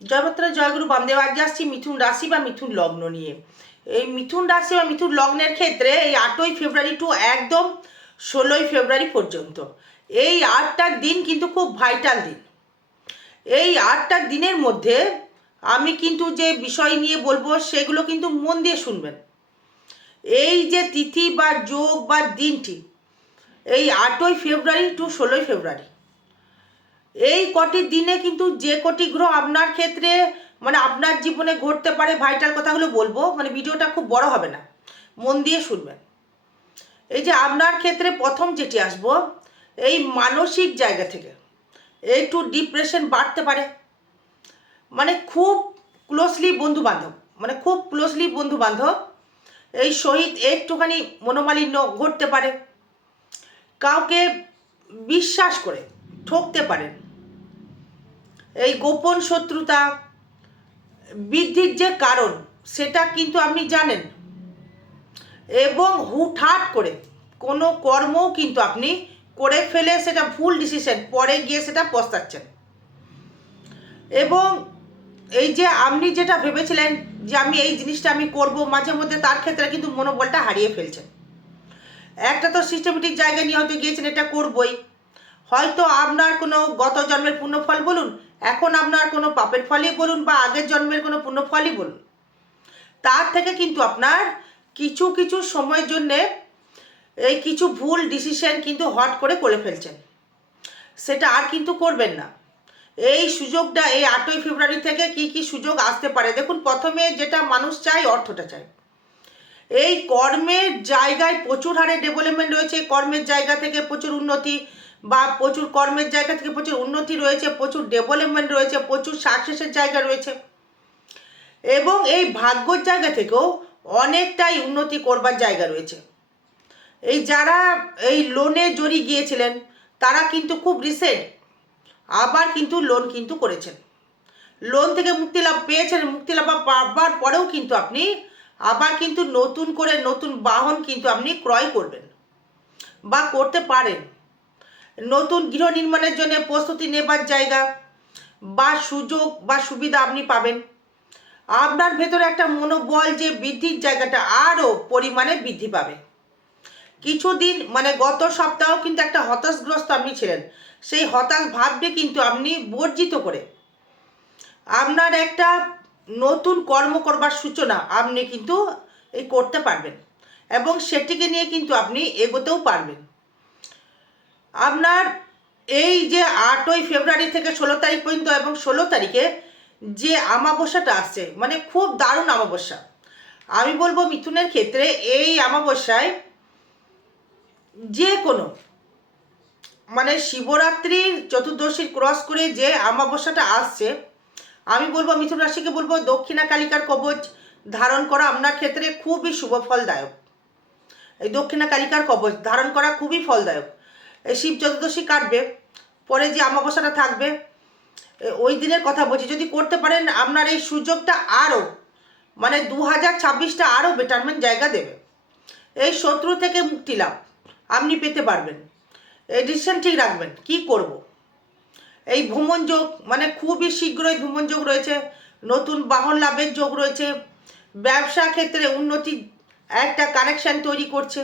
জয়মাত্রা জয়গুরু বামদেব আজ আসছি মিথুন রাশি বা মিথুন লগ্ন নিয়ে। এই মিথুন রাশি বা মিথুন লগ্নের ক্ষেত্রে এই আটই ফেব্রুয়ারি টু একদম ষোলোই ফেব্রুয়ারি পর্যন্ত। এই আটটা দিন কিন্তু খুব ভাইটাল দিন। এই আটটা দিনের মধ্যে আমি কিন্তু যে বিষয় নিয়ে বলব সেগুলো কিন্তু মন দিয়ে শুনবেন। এই যে তিথি বা যোগ বা দিনটি, এই আটই ফেব্রুয়ারি টু ষোলোই ফেব্রুয়ারি এই কটি দিনে কিন্তু যে কটি গ্রহ আপনার ক্ষেত্রে মানে আপনার জীবনে ঘটতে পারে ভাইটাল কথাগুলো বলব মানে ভিডিওটা খুব বড় হবে না। মন দিয়ে শুনবেন। এই যে আপনার ক্ষেত্রে প্রথম যেটি আসব, এই মানসিক জায়গা থেকে একটু ডিপ্রেশন বাড়তে পারে। মানে খুব ক্লোজলি বন্ধু বান্ধব মানে খুব ক্লোজলি বন্ধু বান্ধব এই সহিত একটুখানি মনোমালিন্য ঘটতে পারে। কাউকে বিশ্বাস করে ঠকতে পারেন। এই গোপন শত্রুতা বৃদ্ধির যে কারণ, সেটা কিন্তু আপনি জানেন। এবং হুটহাট করে কোনো কর্মও কিন্তু আপনি করে ফেলে সেটা ভুল ডিসিশন পরে গিয়ে সেটা পস্তাচ্ছেন। এবং এই যে আপনি যেটা ভেবেছিলেন যে আমি এই জিনিসটা আমি করব, মাঝে মধ্যে তার ক্ষেত্রে কিন্তু মনোবলটা হারিয়ে ফেলছেন। একটা তো সিস্টেমেটিক জায়গায় নিয়ে হয়তো গিয়েছেন, এটা করবই। হয়তো আপনার কোনো গত জন্মের পুণ্যফল বলুন এখন আপনার কোনো পাপের ফলই বলুন বা আগের জন্মের কোনো পুণ্যফলই বলুন। তার থেকে কিন্তু আপনার কিছু কিছু সময়ের জন্যে এই কিছু ভুল ডিসিশন কিন্তু হট করে করে ফেলছেন। সেটা আর কিন্তু করবেন না। এই সুযোগটা এই আটই ফেব্রুয়ারি থেকে কি কি সুযোগ আসতে পারে? দেখুন, প্রথমে যেটা মানুষ চায়, অর্থটা চায়। এই কর্মের জায়গায় প্রচুর হারে ডেভেলপমেন্ট রয়েছে। কর্মের জায়গা থেকে প্রচুর উন্নতি বা প্রচুর কর্মের জায়গা থেকে প্রচুর উন্নতি রয়েছে, প্রচুর ডেভেলপমেন্ট রয়েছে, প্রচুর সাকসেসের জায়গা রয়েছে। এবং এই ভাগ্যর জায়গা থেকেও অনেকটাই উন্নতি করবার জায়গা রয়েছে। এই যারা এই লোনে জড়িয়ে গিয়েছিলেন, তারা কিন্তু খুব রিসেন্ট আবার কিন্তু লোন কিন্তু করেছেন। লোন থেকে মুক্তি লাভ পেয়েছেন, মুক্তি লাভ পাবার পরেও কিন্তু আপনি আবার কিন্তু নতুন করে নতুন বাহন কিন্তু আপনি ক্রয় করবেন বা করতে পারেন। নতুন গৃহ নির্মাণের জন্য প্রস্তুতি নেবার জায়গা বা সুযোগ বা সুবিধা আপনি পাবেন। আপনার ভেতরে একটা মনোবল যে বৃদ্ধির জায়গাটা আরও পরিমাণে বৃদ্ধি পাবে। কিছুদিন মানে গত সপ্তাহ কিন্তু একটা হতাশগ্রস্ত আপনি ছিলেন। সেই হতাশ ভাবকে কিন্তু আপনি বর্জিত করে আপনার একটা নতুন কর্ম করবার সূচনা আপনি কিন্তু এই করতে পারবেন এবং সেটিকে নিয়ে কিন্তু আপনি এগোতেও পারবেন। আপনার এই যে আটই ফেব্রুয়ারি থেকে ষোলো তারিখ পর্যন্ত এবং ষোলো তারিখে যে আমাবস্যাটা আসছে মানে খুব দারুণ আমাবস্যা। আমি বলব মিথুনের ক্ষেত্রে এই আমাবস্যায় যে কোনো মানে শিবরাত্রির চতুর্দশীর ক্রস করে যে আমাবস্যাটা আসছে, আমি বলব মিথুন রাশিকে বলব দক্ষিণা কালিকার কবচ ধারণ করা আপনার ক্ষেত্রে খুবই শুভ ফলদায়ক। এই দক্ষিণা কালিকার কবচ ধারণ করা খুবই ফলদায়ক। শিব চতুর্দশী কাটবে, পরে যে আমাবস্যাটা থাকবে ওই দিনের কথা বলছি। যদি করতে পারেন, আপনার এই সুযোগটা আরও মানে দু হাজার ছাব্বিশটা আরও বেটারমেন্ট জায়গা দেবে। এই শত্রু থেকে মুক্তি লাভ, আপনি পেতে পারবেন। এই ডিসিশন ঠিক রাখবেন, কি করব। এই ভ্রমণ যোগ মানে খুবই শীঘ্রই ভ্রমণ যোগ রয়েছে, নতুন বাহন লাভের যোগ রয়েছে, ব্যবসা ক্ষেত্রে উন্নতি একটা কানেকশান তৈরি করছে।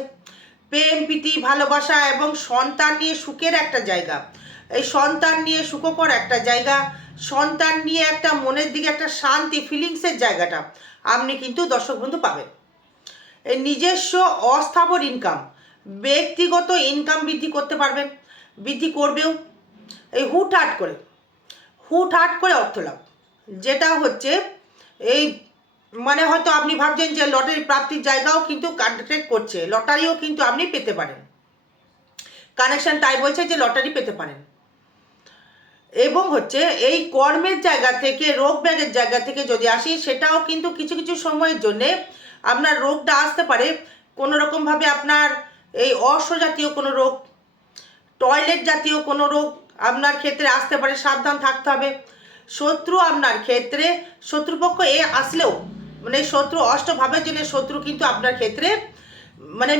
প্রেম, প্রীতি, ভালোবাসা এবং সন্তান নিয়ে সুখের একটা জায়গা। এই সন্তান নিয়ে সুখকর একটা জায়গা, সন্তান নিয়ে একটা মনের দিকে একটা শান্তি ফিলিংসের জায়গাটা আপনি কিন্তু দর্শক বন্ধু পাবেন। এই নিজস্ব, অস্থাবর ইনকাম ব্যক্তিগত ইনকাম বৃদ্ধি করতে পারবেন, বৃদ্ধি করবেও। এই হুটহাট করে হুটহাট করে অর্থ লাভ, যেটা হচ্ছে এই মানে হয়তো আপনি ভাবছেন যে লটারি প্রাপ্তির জায়গাও কিন্তু কন্ট্যাক্ট করছে। লটারিও কিন্তু আপনি পেতে পারেন। কানেকশন তাই বলছে যে লটারি পেতে পারেন। এবং হচ্ছে এই কর্মের জায়গা থেকে, রোগ ব্যাগের জায়গা থেকে যদি আসি, সেটাও কিন্তু কিছু কিছু সময়ের জন্যে আপনার রোগটা আসতে পারে। কোনো রকমভাবে আপনার এই অর্শ জাতীয় কোনো রোগ টয়লেট জাতীয় কোনো রোগ আপনার ক্ষেত্রে আসতে পারে। সাবধান থাকতে হবে। শত্রু আপনার ক্ষেত্রে, শত্রুপক্ষ এ আসলেও মানে শত্রু অষ্টভাবের জন্য শত্রু কিন্তু আপনার ক্ষেত্রে মানে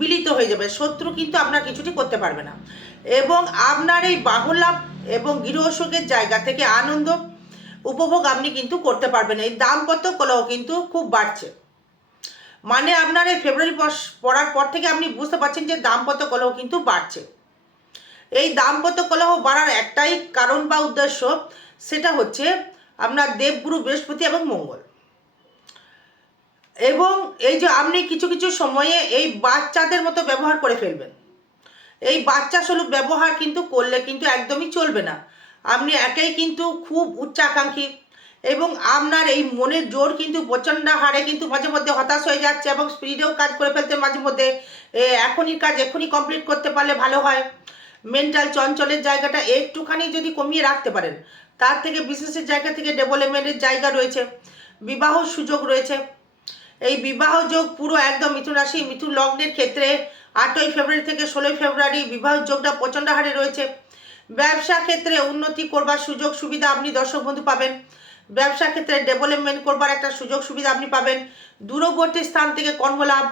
বিলিত হয়ে যাবে। শত্রু কিন্তু আপনার কিছুটি করতে পারবে না। এবং আপনার এই বাহুলাভ এবং গৃহসুখের জায়গা থেকে আনন্দ উপভোগ আপনি কিন্তু করতে পারবেন। এই দাম্পত্য কলহ কিন্তু খুব বাড়ছে। মানে আপনার এই ফেব্রুয়ারি পড়ার পর থেকে আপনি বুঝতে পারছেন যে দাম্পত্য কলহ কিন্তু বাড়ছে। এই দাম্পত্য কলহ বাড়ার একটাই কারণ বা উদ্দেশ্য, সেটা হচ্ছে আপনার দেবগুরু বৃহস্পতি এবং মঙ্গল। এবং এই যে আপনি কিছু কিছু সময়ে এই বাচ্চাদের মতো ব্যবহার করে ফেলবেন। এই বাচ্চা স্বরূপ ব্যবহার কিন্তু করলে কিন্তু একদমই চলবে না। আপনি একাই কিন্তু খুব উচ্চাকাঙ্ক্ষী এবং আপনার এই মনের জোর কিন্তু প্রচণ্ড হারে কিন্তু মাঝে মধ্যে হতাশ হয়ে যাচ্ছে এবং স্পিডেও কাজ করে ফেলতে মাঝে মধ্যে এখনই কাজ এখনই কমপ্লিট করতে পারলে ভালো হয়। মেন্টাল চঞ্চলের জায়গাটা একটুখানি যদি কমিয়ে রাখতে পারেন, তার থেকে বিজনেসের জায়গা থেকে ডেভেলপমেন্টের জায়গা রয়েছে বিবাহ সুযোগ রয়েছে। এই বিবাহ যোগ পুরো একদম মিথুন রাশি, মিথুন লগ্নের ক্ষেত্রে আটই ফেব্রুয়ারি থেকে ষোলোই ফেব্রুয়ারি বিবাহ যোগটা প্রচণ্ড হারে রয়েছে। ব্যবসা ক্ষেত্রে উন্নতি করবার সুযোগ সুবিধা আপনি দর্শক বন্ধু পাবেন। ব্যবসা ক্ষেত্রে ডেভেলপমেন্ট করবার একটা সুযোগ সুবিধা আপনি পাবেন। দূরবর্তী স্থান থেকে কর্মলাভ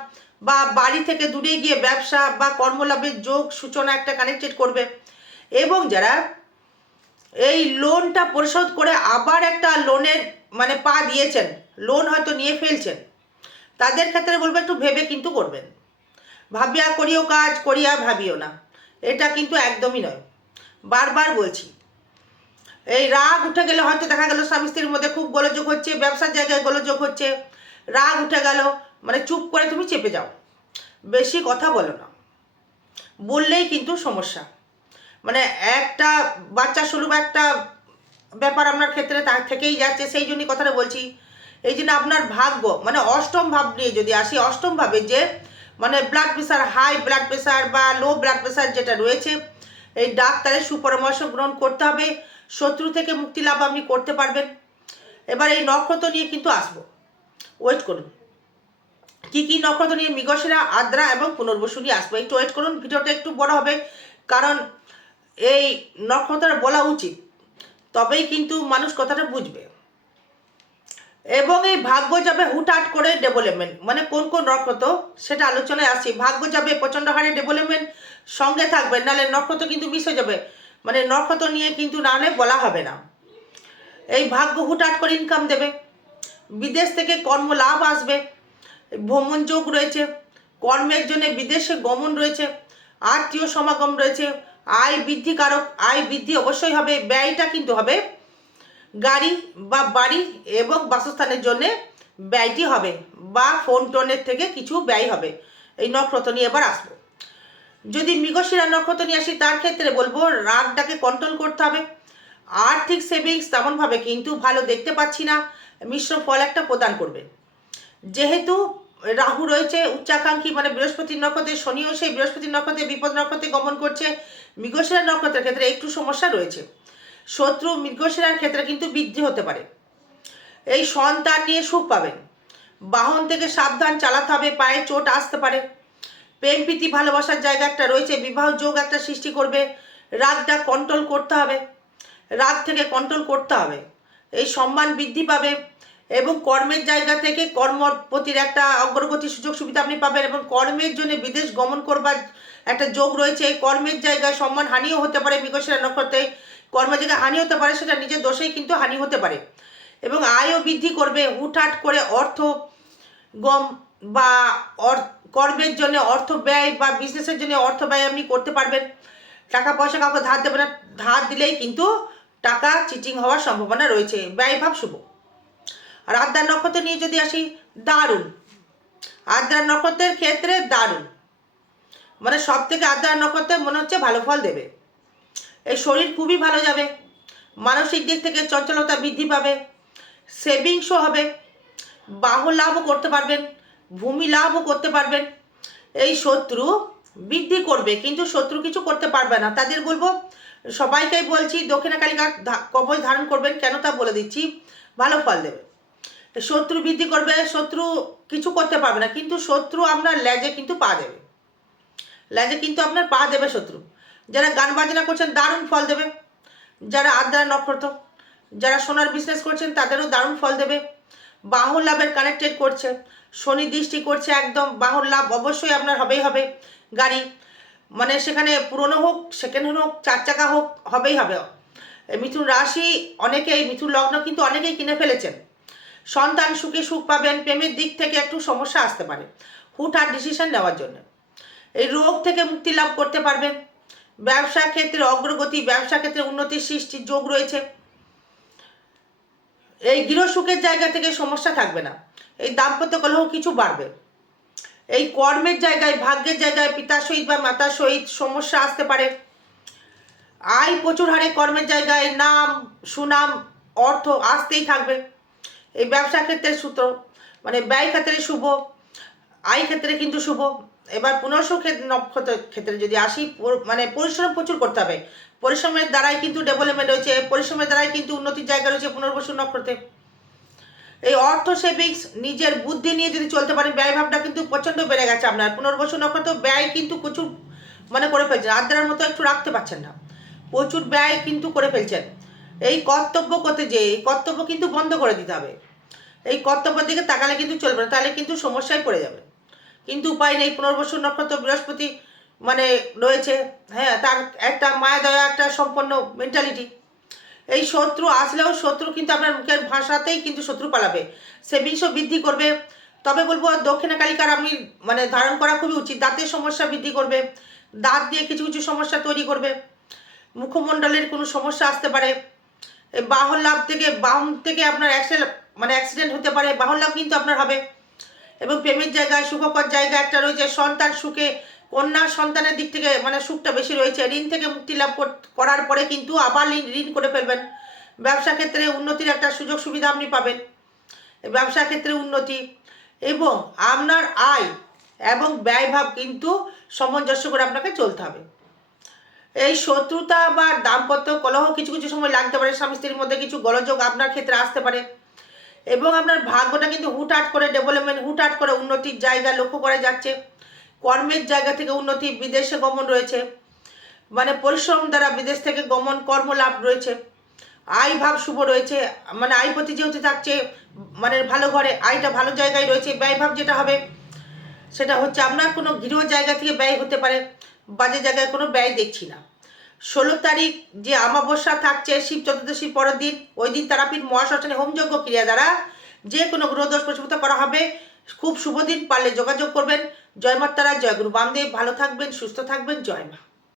বা বাড়ি থেকে দূরে গিয়ে ব্যবসা বা কর্মলাভের যোগ সূচনা একটা কানেক্টেড করবে। এবং যারা এই লোনটা পরিশোধ করে আবার একটা লোনের মানে পা দিয়েছেন লোন হয়তো নিয়ে ফেলছেন তাদের ক্ষেত্রে বলব একটু ভেবে কিন্তু করবেন। ভাবিয়া করিও কাজ, করিয়া ভাবিও না। এটা কিন্তু একদমই নয়। বারবার বলছি, এই রাগ উঠে গেলে হয়তো দেখা গেল স্বামী স্ত্রীর মধ্যে খুব গোলযোগ হচ্ছে, ব্যবসার জায়গায় গোলযোগ হচ্ছে, রাগ উঠে গেল মানে চুপ করে তুমি চেপে যাও। বেশি কথা বলো না। বললেই কিন্তু সমস্যা। মানে একটা বাচ্চা স্বরূপ একটা ব্যাপার আপনার ক্ষেত্রে তার থেকেই যাচ্ছে, সেই জন্যই কথাটা বলছি। এই জন্য আপনার ভাগ্য মানে অষ্টম ভাব নিয়ে যদি আসি, অষ্টম ভাবে যে মানে blood pressure high blood pressure বা লো ব্লাড প্রেশার যেটা রয়েছে, এই ডাক্তারের সুপরামর্শ গ্রহণ করতে হবে। শত্রু থেকে মুক্তি লাভ আপনি করতে পারবেন। এবার এই নক্ষত্র নিয়ে কিন্তু আসব। ওয়েট করুন। কি কি নক্ষত্র নিয়ে মৃগশিরা, আদ্রা এবং পুনর্বসু নিয়ে আসব? একটু ওয়েট করুন, ভিডিওটা একটু বড় হবে। কারণ এই নক্ষত্রটা বলা উচিত। তবেই কিন্তু মানুষ কথাটা বুঝবে। এবং এই ভাগ্য যাবে হুটহাট করে ডেভেলপমেন্ট মানে কোন কোন নক্ষত্র? সেটা আলোচনায় আসি। ভাগ্য যাবে প্রচণ্ড হারে ডেভেলপমেন্ট সঙ্গে থাকবে। নাহলে নক্ষত্র কিন্তু মিশে যাবে। মানে নক্ষত্র নিয়ে কিন্তু নাহলে বলা হবে না। এই ভাগ্য হুটহাট করে ইনকাম দেবে। বিদেশ থেকে কর্ম লাভ আসবে। ভ্রমণ যোগ রয়েছে। কর্মের জন্য বিদেশে গমন রয়েছে। আত্মীয় সমাগম রয়েছে। আয় বৃদ্ধিকারক, আয় বৃদ্ধি অবশ্যই হবে। ব্যয়টা কিন্তু হবে গাড়ি বা বাড়ি এবং বাসস্থানের জন্য ব্যয়টি হবে বা ফোন টোনের থেকে কিছু ব্যয় হবে। এই নক্ষত্র নিয়ে এবার আসব। যদি মৃগশিরা নক্ষত্র নিয়ে আসি, তার ক্ষেত্রে বলব রাগটাকে কন্ট্রোল করতে হবে। আর্থিক সেভিংস তেমনভাবে কিন্তু ভালো দেখতে পাচ্ছি না। মিশ্র ফল একটা প্রদান করবে। যেহেতু রাহু রয়েছে, উচ্চাকাঙ্ক্ষী মানে বৃহস্পতির নক্ষত্রে শনিও সেই বৃহস্পতির নক্ষত্রে বিপদ নক্ষত্রে গমন করছে, মৃগশিরা নক্ষত্রের ক্ষেত্রে একটু সমস্যা রয়েছে। শত্রু মৃগশিরার ক্ষেত্রে কিন্তু বৃদ্ধি হতে পারে। এই সন্তান নিয়ে সুখ পাবেন। বাহন থেকে সাবধান চালাতে হবে পায়ে চোট আসতে পারে। প্রেম, প্রীতি, ভালোবাসার জায়গা একটা রয়েছে, বিবাহ যোগ একটা সৃষ্টি করবে। রাগটা কন্ট্রোল করতে হবে। রাগ থেকে কন্ট্রোল করতে হবে। এই সম্মান বৃদ্ধি পাবে এবং কর্মের জায়গা থেকে কর্মর প্রতির একটা অগ্রগতি সুযোগ সুবিধা আপনি পাবেন এবং কর্মের জন্য বিদেশ গমন করবার একটা যোগ রয়েছে। এই কর্মের জায়গায় সম্মান হানিও হতে পারে বিকশিরা নক্ষত্রে। কর্মের জায়গায় হানি হতে পারে, সেটা নিজের দোষেই কিন্তু হানি হতে পারে। এবং আয়ও বৃদ্ধি করবে, হুটহাট করে অর্থ গম বা কর্মের জন্য অর্থ ব্যয় বা বিজনেসের জন্য অর্থ ব্যয় আপনি করতে পারবেন। টাকা পয়সা কাউকে ধার দেবে না, ধার দিলেই কিন্তু টাকা চিটিং হওয়ার সম্ভাবনা রয়েছে। ব্যয়ভাব শুভ। আর আদ্রার নক্ষত্র নিয়ে যদি আসি, দারুণ। আদ্রার নক্ষত্রের ক্ষেত্রে দারুণ। মানে সব থেকে আদ্রার নক্ষত্রে মনে হচ্ছে ভালো ফল দেবে। এই শরীর খুবই ভালো যাবে। মানসিক দিক থেকে চঞ্চলতা বৃদ্ধি পাবে। সেভিংসও হবে। বাহু লাভও করতে পারবেন। ভূমি লাভও করতে পারবেন। এই শত্রু বৃদ্ধি করবে, কিন্তু শত্রু কিছু করতে পারবে না। তাদের বলব, সবাইকেই বলছি, দক্ষিণা কালিকা ধা- কবচ ধারণ করবেন। কেন তা বলে দিচ্ছি, ভালো ফল দেবে। শত্রু বৃদ্ধি করবে, শত্রু কিছু করতে পারবে না, কিন্তু শত্রু আপনার লেজে কিন্তু পা দেবে। লেজে কিন্তু আপনার পা দেবে শত্রু। যারা গান বাজনা করছেন, দারুণ ফল দেবে। যারা আদ্রা নক্ষত্র, যারা সোনার বিজনেস করছেন, তাদেরও দারুণ ফল দেবে। বাহন লাভের কানেক্টেড করছে। শনি দৃষ্টি করছে একদম বাহন লাভ অবশ্যই আপনার হবেই হবে। গাড়ি মানে সেখানে পুরনো হোক সেকেন্ড হ্যান্ড হোক, চার চাকা হোক, হবেই হবে। মিথুন রাশি অনেকেই, মিথুন লগ্ন কিন্তু অনেকেই কিনে ফেলেছেন। সন্তান সুখে সুখ পাবেন, প্রেমের দিক থেকে একটু সমস্যা আসতে পারে। হুটহাট ডিসিশন নেওয়ার জন্য। এই রোগ থেকে মুক্তি লাভ করতে পারবেন। ব্যবসা ক্ষেত্রে অগ্রগতি, ব্যবসা ক্ষেত্রে উন্নতির সৃষ্টির যোগ রয়েছে। এই গৃহসুখের জায়গা থেকে সমস্যা থাকবে না। এই দাম্পত্য কলহ কিছু বাড়বে। এই কর্মের জায়গায়, ভাগ্যের জায়গায় পিতার সহিত বা মাতার সহিত সমস্যা আসতে পারে। আয় প্রচুর হারে কর্মের জায়গায় নাম, সুনাম, অর্থ আসতেই থাকবে। এই ব্যবসা ক্ষেত্রে সূত্র মানে ব্যয় ক্ষেত্রে শুভ, আয় ক্ষেত্রে কিন্তু শুভ। এবার পুনর্স নক্ষত্র ক্ষেত্রে যদি আসি মানে পরিশ্রম প্রচুর করতে হবে। পরিশ্রমের দ্বারাই কিন্তু ডেভেলপমেন্ট রয়েছে পরিশ্রমের দ্বারাই কিন্তু উন্নতির জায়গা রয়েছে পুনর্বসু নক্ষত্রে। এই অর্থ সেভিংস নিজের বুদ্ধি নিয়ে যদি চলতে পারেন, ব্যয় ভাবটা কিন্তু প্রচণ্ড বেড়ে গেছে আপনার। পুনর্বসু নক্ষত্র ব্যয় কিন্তু প্রচুর মানে করে ফেলছেন, আদ্রার মতো একটু রাখতে পারছেন না। প্রচুর ব্যয় কিন্তু করে ফেলছেন। এই কর্তব্য করতে যে এই কর্তব্য কিন্তু বন্ধ করে দিতে হবে। এই কর্তব্যের দিকে তাকালে কিন্তু চলবে না, তাহলে কিন্তু সমস্যায় পড়ে যাবে। কিন্তু উপায় নেই পুনর্বসু নক্ষত্র বৃহস্পতি মানে রয়েছে। হ্যাঁ তার একটা মায়া দয়া, একটা সম্পন্ন মেন্টালিটি এই শত্রু আসলেও শত্রু কিন্তু আপনার মুখের ভাষাতেই কিন্তু শত্রু পালাবে। সে সেভিংসও বৃদ্ধি করবে। তবে বলব, দক্ষিণা কালিকার আমি মানে ধারণ করা খুবই উচিত। দাঁতের সমস্যা বৃদ্ধি করবে। দাঁত দিয়ে কিছু কিছু সমস্যা তৈরি করবে। মুখমণ্ডলের কোনো সমস্যা আসতে পারে। বাহন লাভ থেকে, বাহন থেকে আপনার অ্যাক্সিডেন্ট মানে অ্যাক্সিডেন্ট হতে পারে। বাহন লাভ কিন্তু আপনার হবে। এবং প্রেমের জায়গায়, সুখকর জায়গা একটা রয়েছে। সন্তান সুখে, কন্যা সন্তানের দিক থেকে মানে সুখটা বেশি রয়েছে। ঋণ থেকে মুক্তি লাভ করার পরে কিন্তু আবার ঋণ করে ফেলবেন। ব্যবসা ক্ষেত্রে উন্নতির একটা সুযোগ সুবিধা আপনি পাবেন। ব্যবসা ক্ষেত্রে উন্নতি এবং আপনার আয় এবং ব্যয়ভাব কিন্তু সামঞ্জস্য করে আপনাকে চলতে হবে। এই শত্রুতা বা দাম্পত্য কলহ কিছু কিছু সময় লাগতে পারে। স্বামী স্ত্রীর মধ্যে কিছু গলযোগ আপনার ক্ষেত্রে আসতে পারে। এবং আপনার ভাগ্যটা কিন্তু হুটহাট করে ডেভেলপমেন্ট হুটহাট করে উন্নতির জায়গা লক্ষ্য করা যাচ্ছে। কর্মের জায়গা থেকে উন্নতি বিদেশে গমন রয়েছে। মানে পরিশ্রম দ্বারা বিদেশ থেকে গমন কর্মলাভ রয়েছে। আয় ভাব শুভ রয়েছে। মানে আয় প্রতি যেহেতু থাকছে মানে ভালো ঘরে আয়টা ভালো জায়গায় রয়েছে, ব্যয় ভাব যেটা হবে, সেটা হচ্ছে আপনার কোনো গৃহ জায়গা থেকে ব্যয় হতে পারে। বাজে জায়গায় কোনো ব্যয় দেখছি না। ষোলো তারিখ যে অমাবস্যা থাকছে, শিব চতুর্দশীর পরের দিন, ওই দিন তারাপীঠ মহাশ্মশানে হোমযজ্ঞ ক্রিয়া দ্বারা যে কোনো গ্রহদোষ প্রশমিত করা হবে। খুব শুভ দিন, পারলে যোগাযোগ করবেন। জয় মাতারা, জয় গুরু বামদেব। ভালো থাকবেন, সুস্থ থাকবেন। জয় মা।